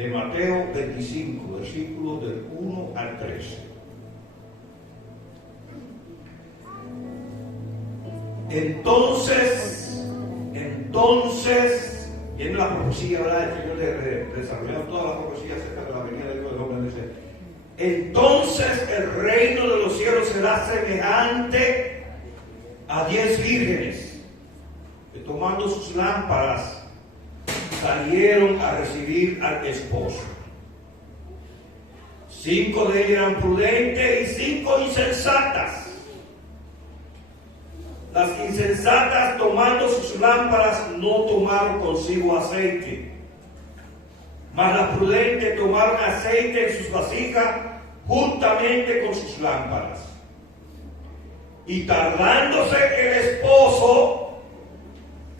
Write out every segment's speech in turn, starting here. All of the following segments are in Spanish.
de Mateo 25, versículos del 1 al 13. Entonces, viene la profecía, ¿verdad? El Señor desarrollando toda la profecía acerca de la venida del Hijo del Hombre. Dice: entonces el reino de los cielos será semejante a 10 vírgenes que, tomando sus lámparas, salieron a recibir al esposo. 5 de ellas eran prudentes y 5 insensatas. Las insensatas, tomando sus lámparas, no tomaron consigo aceite, mas las prudentes tomaron aceite en sus vasijas juntamente con sus lámparas. Y tardándose el esposo,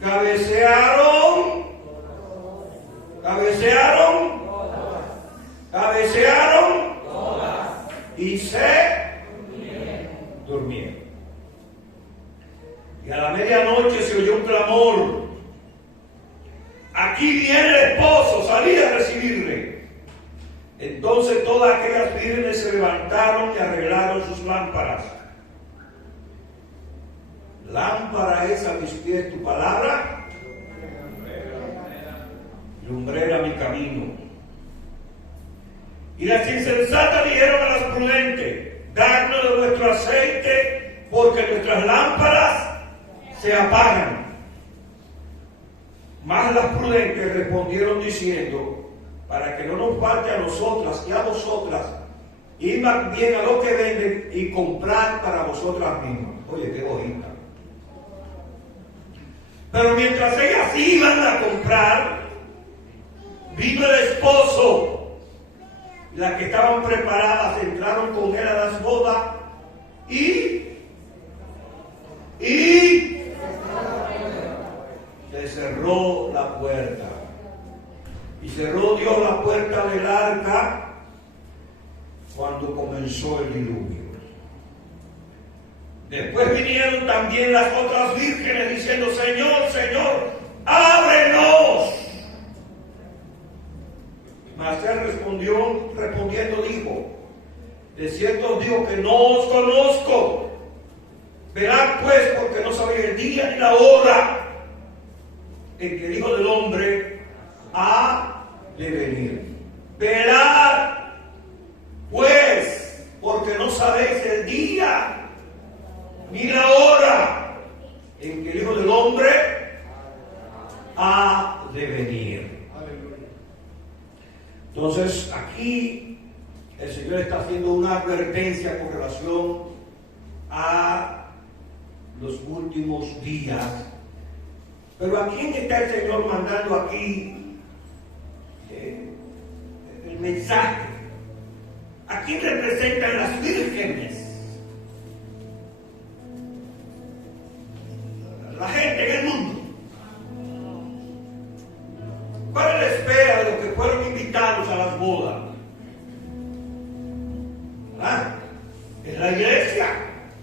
cabecearon y se durmieron. Y a la medianoche se oyó un clamor: aquí viene el esposo, salid a recibirle. Entonces todas aquellas vírgenes se levantaron y arreglaron sus lámparas. Lámpara es a mis pies tu palabra, lumbrera mi camino. Y las insensatas dijeron a las prudentes: dadnos de vuestro aceite, porque nuestras lámparas se apagan. Mas las prudentes respondieron diciendo: para que no nos falte a nosotras y a vosotras, id más bien a los que venden y comprad para vosotras mismas. Oye, qué bonita. Pero mientras ellas iban a comprar, vino el esposo. Las que estaban preparadas entraron con él a las bodas y se cerró la puerta. Y cerró Dios la puerta del arca cuando comenzó el diluvio. Después vinieron también las otras vírgenes diciendo: Señor, Señor, ábrenos. Mas él respondiendo dijo: de cierto os digo que no os conozco. Verán pues, porque no sabéis el día ni la hora en que el Hijo del Hombre ha de venir. Velad pues, porque no sabéis el día ni la hora en que el Hijo del Hombre ha de venir. Entonces aquí el Señor está haciendo una advertencia con relación a los últimos días. Pero ¿a quién está el Señor mandando aquí el mensaje? ¿A quién representan las vírgenes? La gente en el mundo. ¿Cuál es la espera de los que fueron invitados a las bodas? ¿Verdad? Es la iglesia,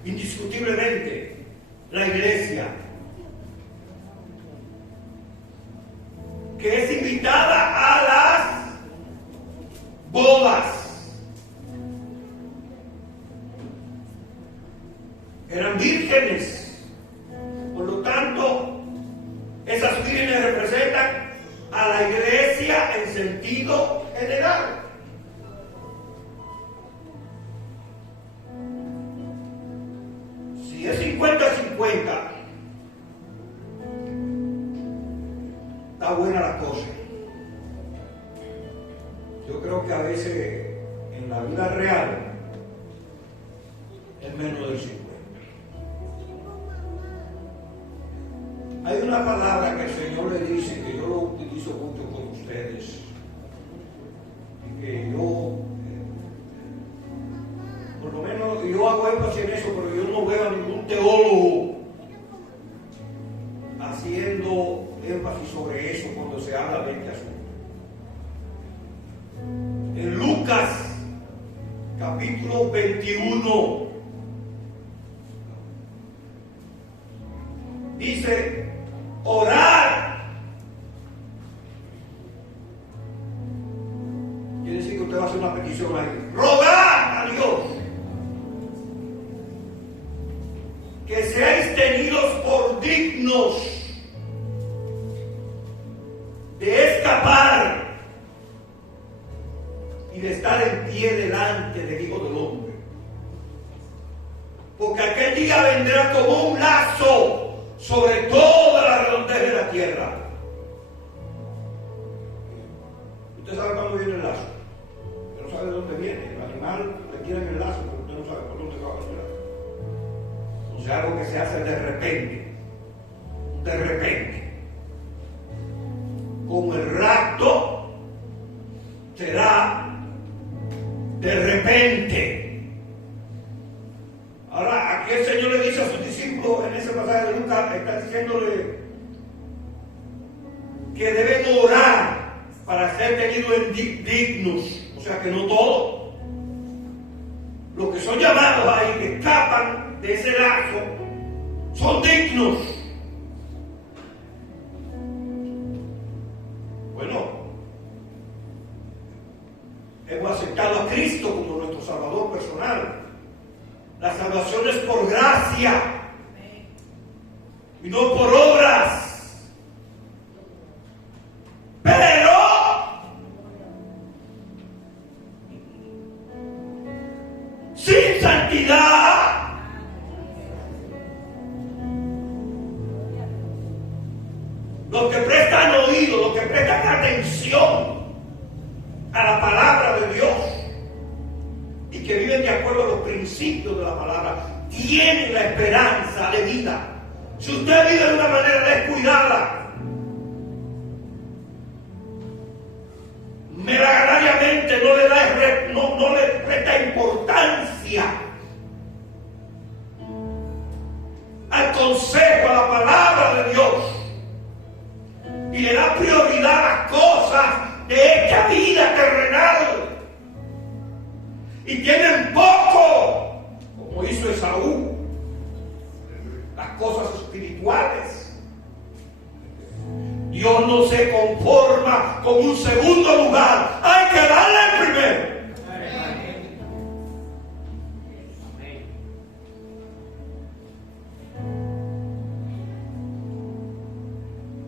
indiscutiblemente. La iglesia, que es invitada a las bodas. Eran vírgenes. Por lo tanto, esas vírgenes representan a la iglesia en sentido general. Si es 50-50, está buena la cosa. Yo creo que a veces en la vida real es menos del 50. Hay una palabra que el Señor le dice, que yo lo utilizo mucho con ustedes, y que yo, por lo menos yo hago énfasis en eso, pero yo no veo a ningún teólogo haciendo énfasis sobre eso cuando se habla de este asunto. En Lucas capítulo 21 dice: orad que seáis tenidos por dignos de escapar y de estar en pie delante del Hijo del Hombre. Porque aquel día vendrá como un lazo sobre toda la redondez de la tierra. ¿Usted sabe cuándo viene el lazo? Usted no sabe de dónde viene. El animal le tiran el lazo, pero usted no sabe por dónde va a venir. Entonces algo que se hace de repente. De repente. Como el rapto será de repente. Ahora, aquí el Señor le dice a sus discípulos en ese pasaje de Lucas, está diciéndole que deben orar para ser tenidos en dignos. O sea que no todos. Los que son llamados ahí, que escapan de ese lazo, son dignos. Bueno, hemos aceptado a Cristo como nuestro Salvador personal. La salvación es por gracia y no por obras. Pero sin santidad los que prestan oído, los que prestan atención a la palabra de Dios y que viven de acuerdo a los principios de la palabra, tienen la esperanza de vida. Si usted vive de una manera descuidada, melaganariamente no le presta importancia al consejo, a la palabra de Dios, y le da prioridad a las cosas de esta vida terrenal, y tienen poco, como hizo Esaú, las cosas espirituales. Dios no se conforma con un segundo lugar, hay que darle el primero.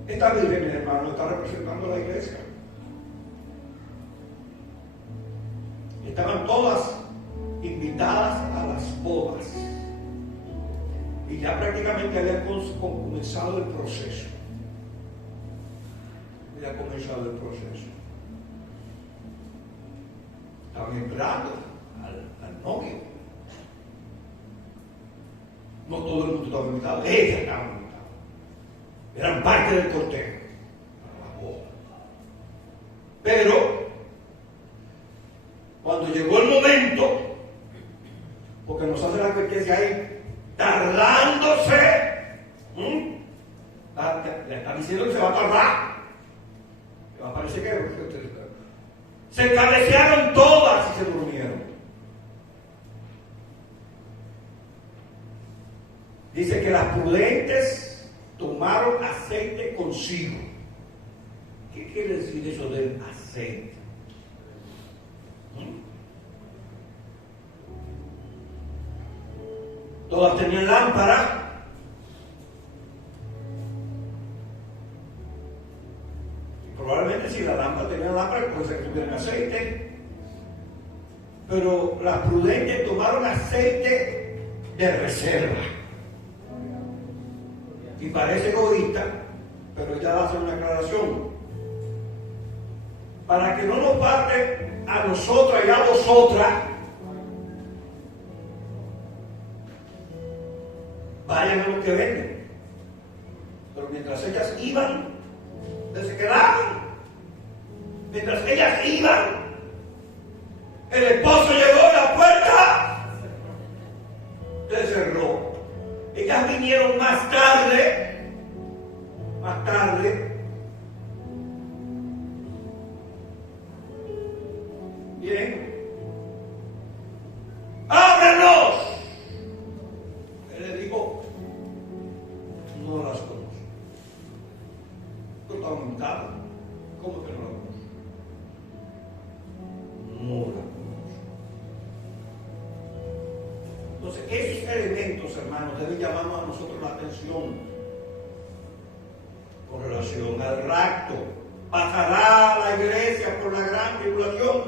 Esta Virgen, mi hermano, está representando a la iglesia. Estaban todas invitadas a las bodas y ya prácticamente habían comenzado el proceso. Había comenzado el proceso. Estaban esperando al novio. No todo el mundo estaba invitado, ellas estaban invitadas. Eran parte del cortejo para la boda. Pero cuando llegó el momento, porque nos hace la advertencia ahí, tardándose, le está diciendo que se va a tardar. Que va a parecer que se cabecearon todas y se durmieron. Dice que las prudentes tomaron aceite consigo. ¿Qué quiere decir eso del aceite? Todas tenían lámpara. Y probablemente si la lámpara tenía lámpara, puede ser que tuvieran aceite. Pero las prudentes tomaron aceite de reserva. Y parece egoísta, pero ella hace una aclaración. Para que no nos parte a nosotras y a vosotras, vayan a los que venden. Pero mientras ellas iban, se quedaban. Mientras ellas iban, el esposo llegó a la puerta, se cerró. Ellas vinieron más tarde. Bien. ¡Ábrenos! Él le dijo, no las conozco. Tú estás invitado. ¿Cómo que no la conozco? No la conozco. Entonces, esos elementos, hermanos, deben llamarnos a nosotros la atención con relación al rapto. ¿Pasará la iglesia por la gran tribulación?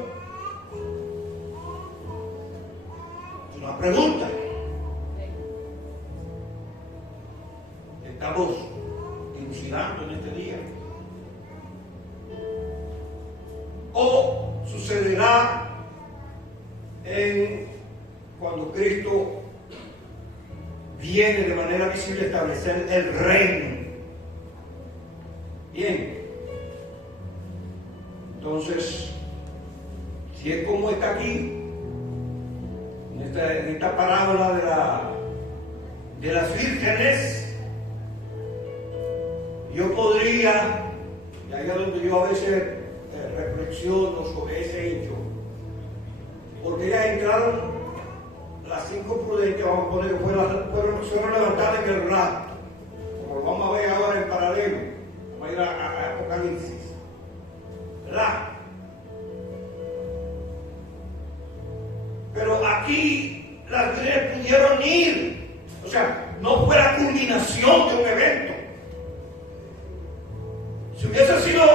Es una pregunta. Estamos dilucidando en este día. ¿O sucederá cuando Cristo viene de manera visible a establecer el reino? Bien, entonces, si es como está aquí, en esta parábola de las vírgenes, yo podría, y ahí es donde yo a veces reflexiono sobre ese hecho, porque ellas entraron, las 5 prudentes, vamos a poner, fueron levantadas en el rapto, como lo vamos a ver ahora en paralelo, vamos a ir a Apocalipsis, ¿verdad? Pero aquí las vírgenes pudieron ir, o sea, no fue la culminación de un evento. Si hubiese sido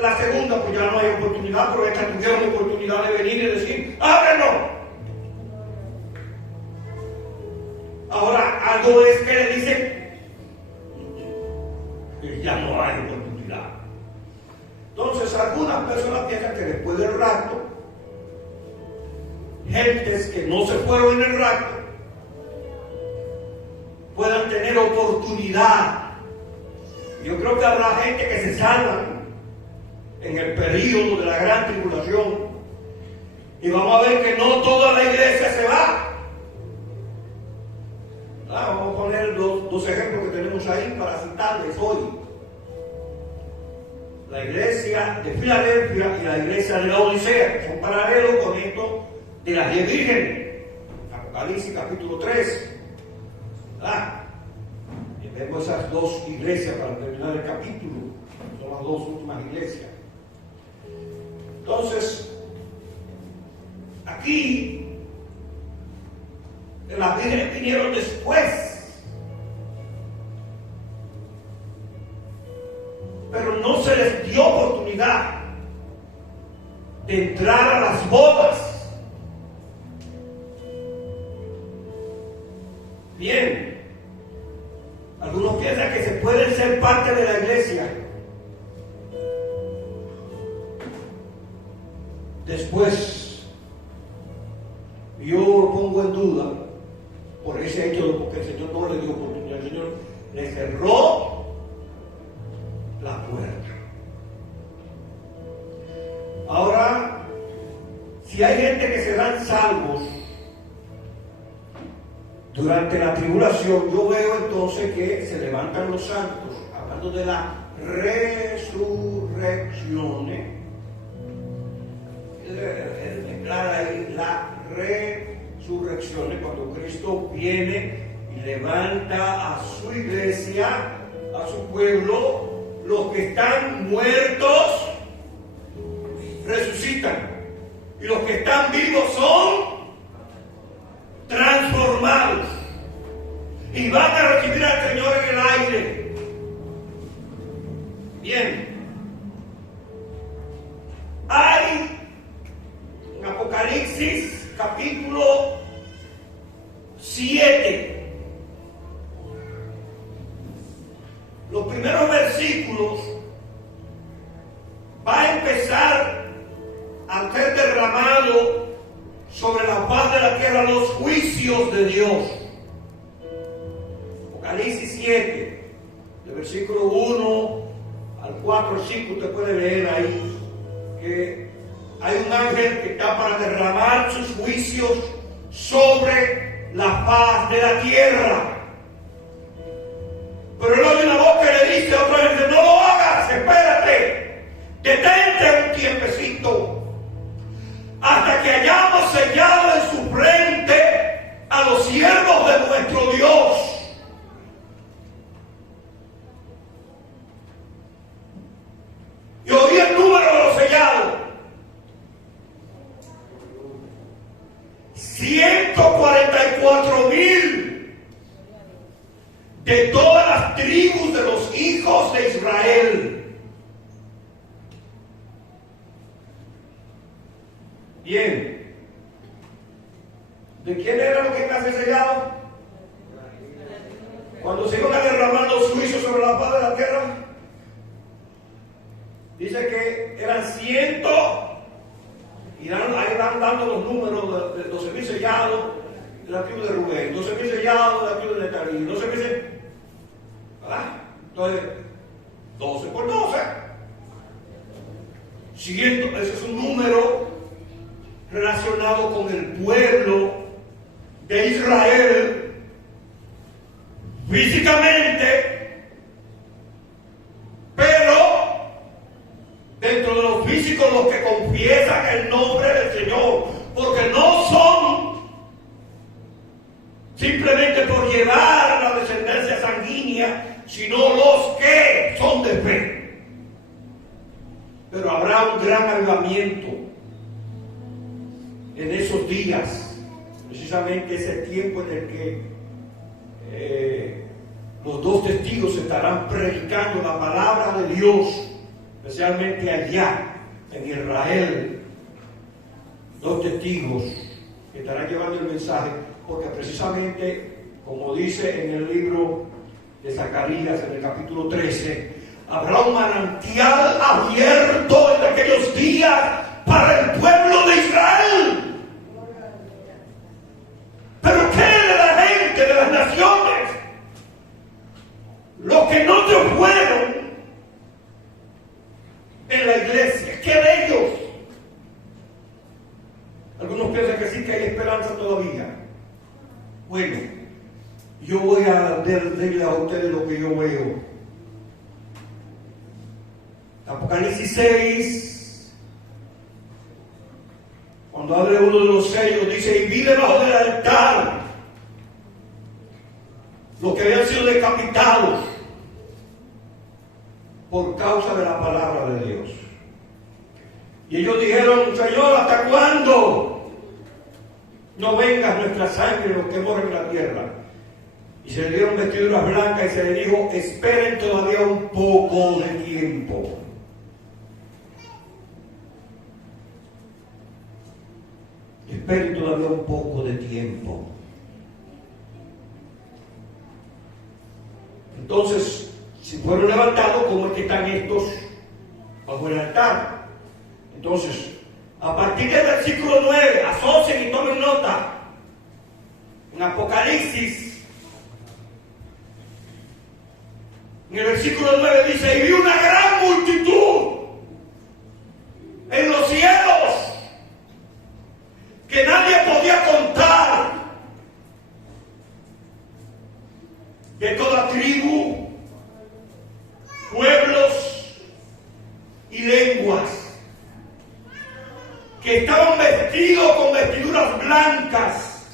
la segunda, pues ya no hay oportunidad, pero estas tuvieron oportunidad de venir y decir, ábrenos. Ahora, algo es que le dicen que ya no hay oportunidad. Entonces, algunas personas piensan que después del rapto, gentes que no se fueron en el rapto puedan tener oportunidad. Yo creo que habrá gente que se salvan en el período de la gran tribulación. Y vamos a ver que no toda la iglesia se va. Vamos a poner dos ejemplos que tenemos ahí para citarles hoy. La iglesia de Filadelfia y la iglesia de la Odisea, que son paralelos con esto de las 10 vírgenes. Apocalipsis capítulo 3. Y vemos esas dos iglesias para terminar el capítulo. Son las dos últimas iglesias. Entonces, aquí las vírgenes vinieron después, pero no se les dio oportunidad de entrar a las bodas. Bien, algunos piensan que se pueden ser parte de la iglesia después. Yo lo pongo en duda por ese hecho, porque el Señor no le dio oportunidad, el Señor le cerró la puerta. Ahora, si hay gente que se dan salvos durante la tribulación, yo veo entonces que se levantan los santos, hablando de la resurrección. Declara ahí la resurrección, cuando Cristo viene y levanta a su iglesia, a su pueblo. Los que están muertos resucitan, y los que están vivos son transformados y van a recibir al Señor en el aire. Bien, hay en Apocalipsis capítulo 7, los primeros versículos, va a empezar a ser derramado sobre la faz de la tierra los juicios de Dios. Apocalipsis 7, del versículo 1 al 4, 5, usted puede leer ahí que hay un ángel que está para derramar sus juicios sobre la faz de la tierra. Pero él oye una voz que le dice a otro, le dice, no lo hagas, espérate, detente un tiempecito, hasta que hayamos sellado en su frente a los siervos de nuestro Dios. Y oí el número de los sellados: 144.000 144,000 de todas las tribus de los hijos de Israel. Bien, ¿de quién era lo que iba a ser sellado? Cuando se iban a derramar los juicios sobre la faz de la tierra, dice que eran 100, y ahí van dando los números de 12,000 sellados de la tribu de Rubén, 12,000 sellados de la tribu de Neftalí, 12,000, ¿verdad? Entonces, 12 por 12. Siguiendo, ese es un número relacionado con el pueblo de Israel físicamente, pero dentro de los físicos los que confiesan el nombre del Señor, porque no son simplemente por llevar la descendencia sanguínea, sino los que son de fe. Pero habrá un gran avivamiento en esos días, precisamente ese tiempo en el que los dos testigos estarán predicando la palabra de Dios, especialmente allá en Israel. Dos testigos que estarán llevando el mensaje, porque precisamente, como dice en el libro de Zacarías, en el capítulo 13, habrá un manantial abierto en aquellos días para el pueblo de Israel. Pero ¿qué de la gente, de las naciones? Los que no se fueron en la iglesia, ¿qué de ellos? Algunos piensan que sí, que hay esperanza todavía. Bueno, yo voy a decirle a ustedes lo que yo veo. Apocalipsis 6, cuando abre uno de los sellos, dice: y vi debajo del altar los que habían sido decapitados por causa de la palabra de Dios. Y ellos dijeron: Señor, ¿hasta cuándo no venga nuestra sangre los que moran en la tierra? Y se le dieron vestiduras blancas y se le dijo: esperen todavía un poco de tiempo. Esperen todavía un poco de tiempo. Entonces, si fueron levantados, ¿cómo es que están estos bajo el altar? Entonces, a partir del versículo 9, asocien y tomen nota. En Apocalipsis, en el versículo 9 dice: y vi una gran multitud en los cielos que nadie podía contar, de toda tribu, pueblos y lenguas, que estaban vestidos con vestiduras blancas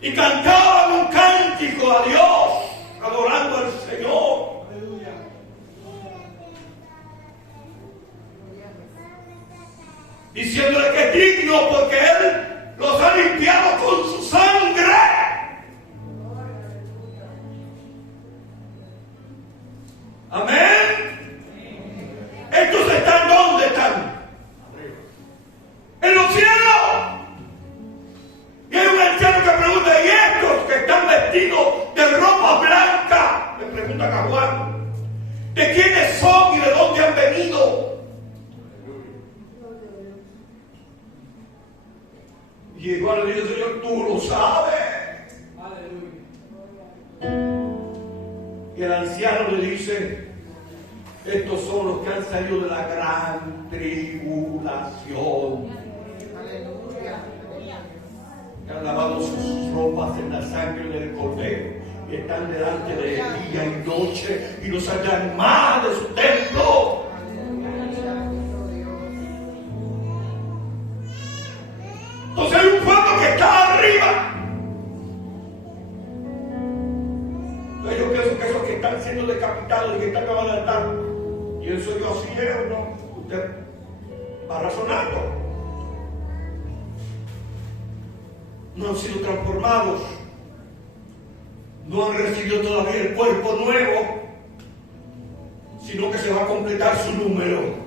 y cantaban un cántico a Dios, adorando al Señor. Diciéndole que es digno porque Él los ha limpiado con su sangre. Amén. ¿Estos están dónde están? En los cielos. Y hay un anciano que pregunta: ¿y estos que están vestidos de ropa blanca? Le preguntan a Juan: ¿de quiénes son y de dónde han venido? Y Juan le dice: Señor, tú lo sabes. Y el anciano le dice: estos son los que han salido de la gran tribulación. Que han lavado sus ropas en la sangre del Cordero y están delante de día y noche y no saldrán más de su templo. Entonces hay un pueblo que está arriba. Entonces yo pienso que esos que están siendo decapitados y que están levantando, y eso yo así es o no, usted va razonando. no han sido transformados, no han recibido todavía el cuerpo nuevo, sino que se va a completar su número.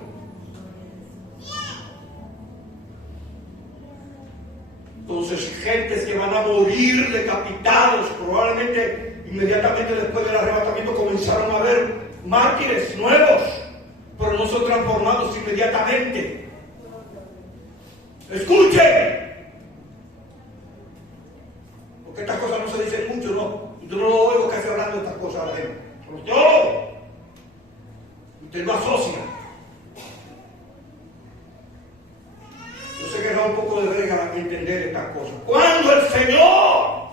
Entonces, gentes que van a morir decapitados, probablemente inmediatamente después del arrebatamiento comenzaron a haber mártires nuevos, pero no son transformados inmediatamente. Escuchen, porque estas cosas no se dicen mucho, ¿no? Yo no lo oigo casi hablando de estas cosas a la gente. Pero usted lo asocia. Yo sé que da un poco de brega entender estas cosas. Cuando el Señor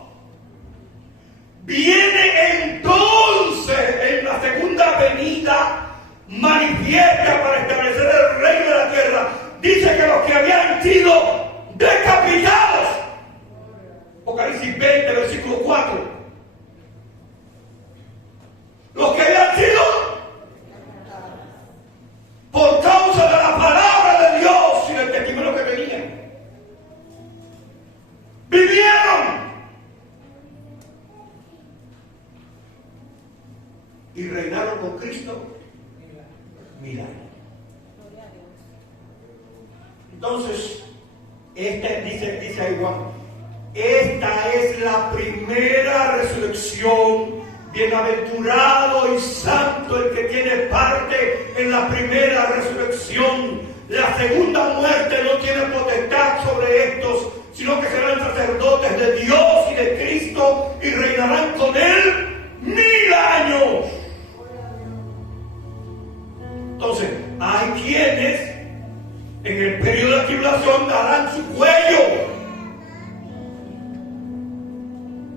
viene entonces en la segunda venida, manifiesta para establecer el reino de la tierra, dice que los que habían sido decapitados, Apocalipsis 20, versículo 4, los que habían sido por causa de la palabra de Dios y del testimonio que tenían, vivieron y reinaron con Cristo 1000 años. Entonces, dice ahí Juan, esta es la primera resurrección. Bienaventurado y santo el que tiene parte en la primera resurrección. La segunda muerte no tiene potestad sobre estos, sino que serán sacerdotes de Dios y de Cristo y reinarán con él 1000 años. Entonces, hay quienes en el periodo de tribulación darán su cuello.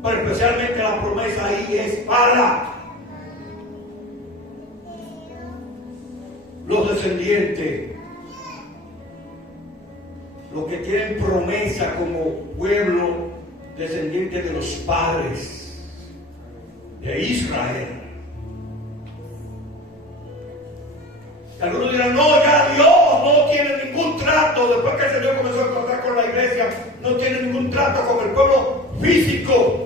Pero especialmente la promesa ahí es para los descendientes, los que tienen promesa como pueblo descendiente de los padres de Israel. Algunos dirán, no, ya Dios no tiene ningún trato, después que el Señor comenzó a tratar con la iglesia, no tiene ningún trato con el pueblo físico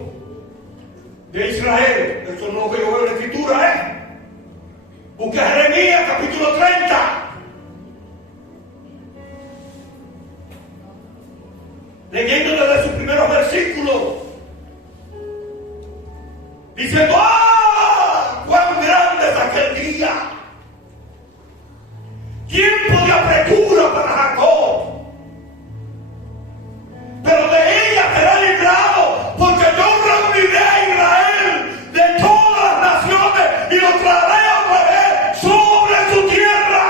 de Israel. Eso no es lo que yo veo en la Escritura, Busca Jeremías, capítulo 30. Leyendo desde sus primeros versículos, dice, ¡oh! ¡Cuán grande es aquel día! Tiempo de apretura para Jacob, pero de ella será librado, porque yo reuniré a Israel de todas las naciones y lo traeré otra vez sobre su tierra.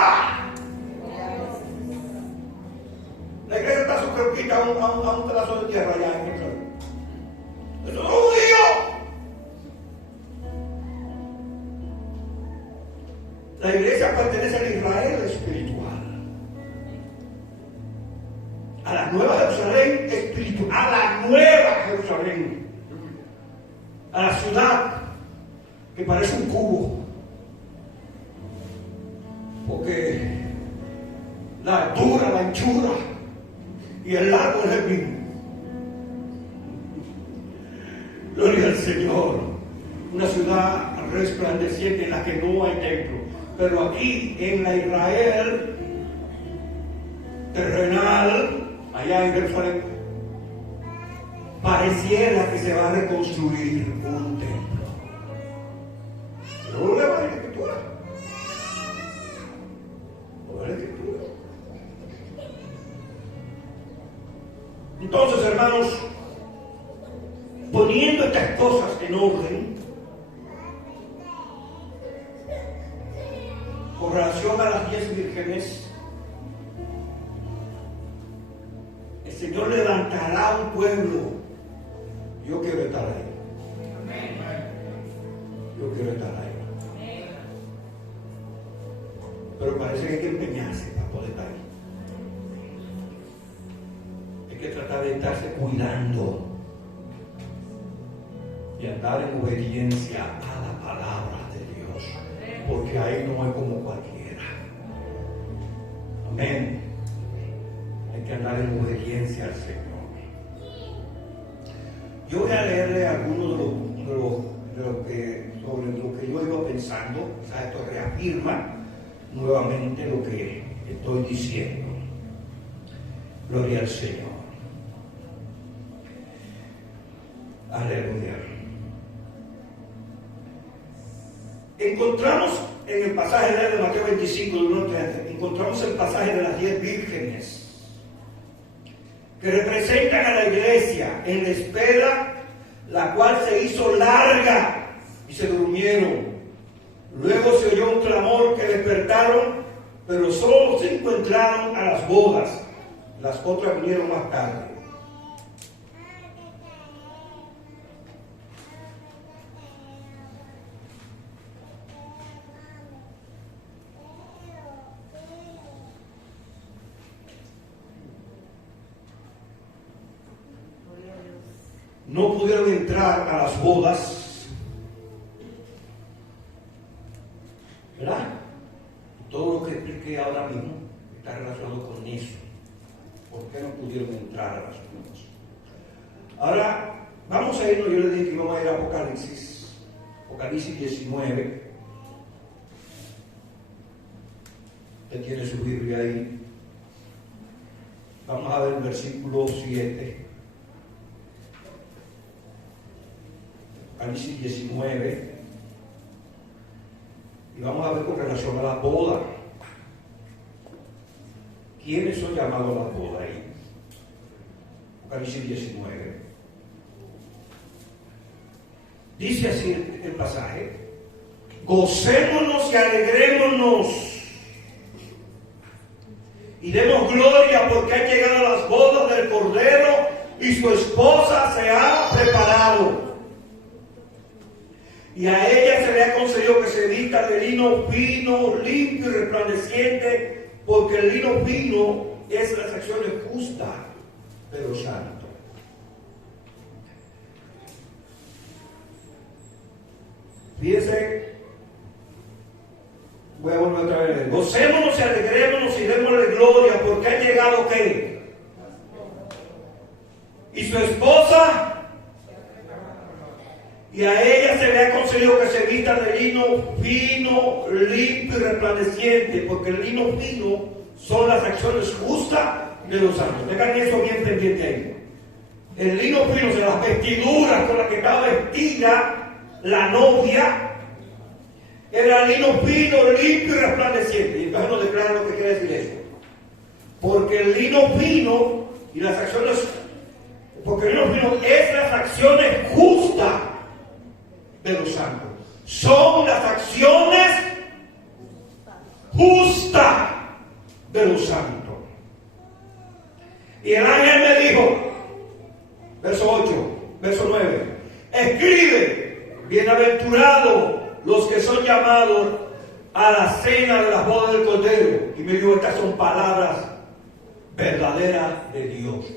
La iglesia está suscrita a un pedazo de tierra allá en Israel. Eso no es judío. La iglesia pertenece al Israel espiritual, a la nueva Jerusalén espiritual, a la nueva Jerusalén, a la ciudad que parece un cubo, porque la altura, la anchura y el largo es el mismo. Gloria al Señor. Una ciudad resplandeciente en la que no hay templo. Pero aquí en la Israel terrenal, allá en Jerusalén, pareciera que se va a reconstruir un templo. Pero no le va a la Escritura. No va a la Escritura. Entonces, hermanos, poniendo estas cosas en orden, con relación a las 10 vírgenes, el Señor levantará un pueblo. Yo quiero estar ahí. Yo quiero estar ahí. Pero parece que hay que empeñarse para poder estar ahí. Hay que tratar de estarse cuidando y andar en obediencia a la palabra de Dios, porque ahí no es como cualquiera. Amén. Hay que andar en obediencia al Señor. Yo voy a leerle algunos sobre lo que yo iba pensando. Quizás esto reafirma nuevamente lo que estoy diciendo. Gloria al Señor. Aleluya. Encontramos en el pasaje de Mateo 25, del 1 al 13, encontramos el pasaje de las 10 vírgenes que representan a la iglesia en la espera, la cual se hizo larga y se durmieron. Luego se oyó un clamor que despertaron, pero solo 5 entraron a las bodas. Las otras vinieron más tarde. No pudieron entrar a las bodas, ¿verdad? Todo lo que expliqué ahora mismo está relacionado con eso. ¿Por qué no pudieron entrar a las bodas? Ahora, vamos a irnos, yo les dije que íbamos a ir a Apocalipsis 19. Usted tiene su Biblia ahí. Vamos a ver el versículo 7. Apocalipsis 19, y vamos a ver con relación a la boda. ¿Quiénes son llamados a la boda ahí? Apocalipsis 19. Dice así el pasaje: gocémonos y alegrémonos y demos gloria, porque han llegado las bodas del Cordero y su esposa se ha preparado. Y a ella se le ha concedido que se vista de lino fino, limpio y resplandeciente, porque el lino fino es las acciones justas de los santos. Fíjense, voy a volver otra vez. Gocémonos y alegrémonos y démosle gloria, porque ha llegado ¿qué? Y su esposa. Y a ella se le ha concedido que se vista de lino fino, limpio y resplandeciente, porque el lino fino son las acciones justas de los santos. Tengan eso bien pendiente ahí. El lino fino, o sea, las vestiduras con las que estaba vestida la novia, era lino fino, limpio y resplandeciente. Y entonces nos declara lo que quiere decir eso. Porque el lino fino y las acciones, porque el lino fino es las acciones justas de los santos. Son las acciones justas de los santos. Y el ángel me dijo, verso 8, verso 9, escribe: bienaventurados los que son llamados a la cena de las bodas del Cordero. Y me dijo, estas son palabras verdaderas de Dios.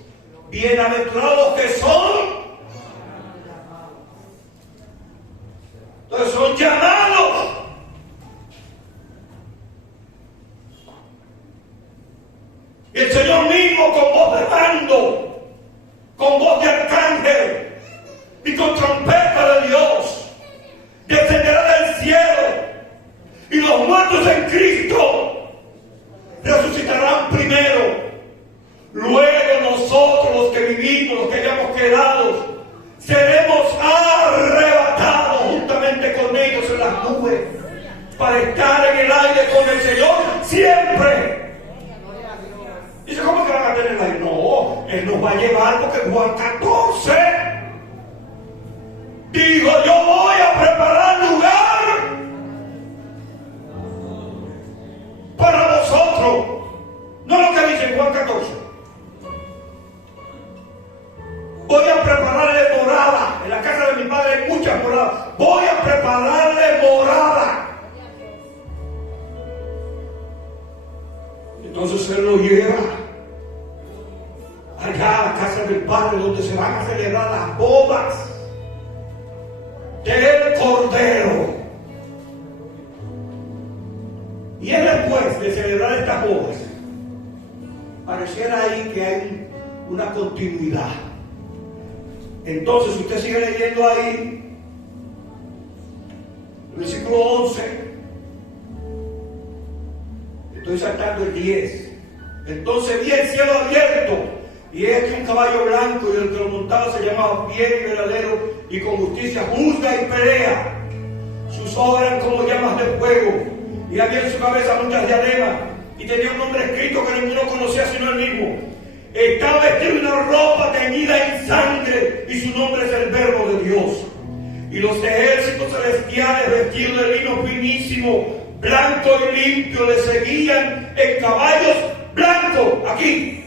Bienaventurados los que son. Entonces son llamados. Y el Señor mismo, con voz de mando, con voz de arcángel y con trompeta de Dios, descenderá del cielo, y los muertos en Cristo resucitarán primero. Luego nosotros, los que vivimos, los que hayamos quedado, seremos arrebatados juntamente con ellos en las nubes, para estar en el aire con el Señor siempre. Dice, ¿cómo que van a tener el aire? No, Él nos va a llevar, porque Juan 14 dijo, yo voy a preparar lugar para vosotros. No lo que dice Juan 14. Voy a prepararle morada. En la casa de mi padre hay muchas moradas. Voy a prepararle morada. Entonces Él lo lleva allá a la casa del Padre, donde se van a celebrar las bodas del Cordero. Y Él, después de celebrar estas bodas, pareciera ahí que hay una continuidad. Entonces, si usted sigue leyendo ahí, versículo 11, estoy saltando el 10. Entonces vi el cielo abierto, y he aquí un caballo blanco, y el que lo montaba se llamaba Fiel y Verdadero, y con justicia juzga y pelea. Sus ojos eran como llamas de fuego, y había en su cabeza muchas diademas, y tenía un nombre escrito que ninguno conocía sino él mismo. Estaba vestido de una ropa teñida en sangre, y su nombre es el Verbo de Dios. Y los ejércitos celestiales, vestidos de lino finísimo, blanco y limpio, le seguían en caballos blancos. Aquí,